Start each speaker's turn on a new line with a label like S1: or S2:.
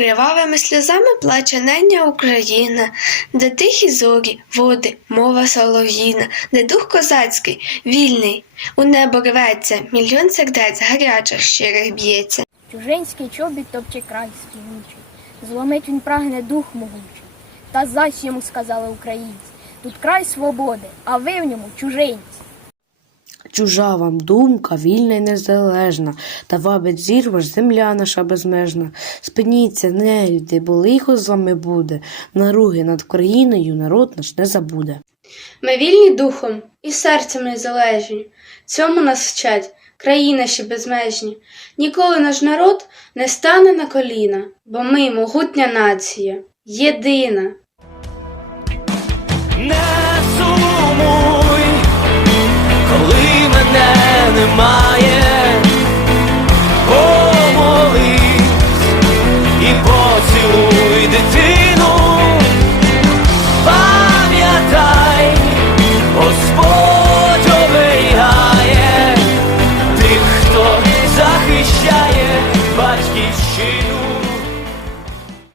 S1: Кривавими сльозами плаче нення Україна, де тихі зорі, води, мова солов'їна, де дух козацький, вільний, у небо рветься, мільйон сердець гарячих щирих б'ється.
S2: Чужинський чобіт топче край співучий, зломить він прагне дух могучий. Та зась йому сказали українці, тут край свободи, а ви в ньому чужинці.
S3: Чужа вам думка, вільна й незалежна, та вабить зір ваш земля наша безмежна. Спиніться, нелюди, бо лихо з вами буде. Наруги над країною народ наш не забуде.
S4: Ми вільні духом і серцем незалежні. Цьому нас вчать країна ще безмежні. Ніколи наш народ не стане на коліна, бо ми могутня нація, єдина.
S5: немає, помолись і поцілуй дитину, пам'ятай, Господь оберігає тих, хто захищає батьківщину.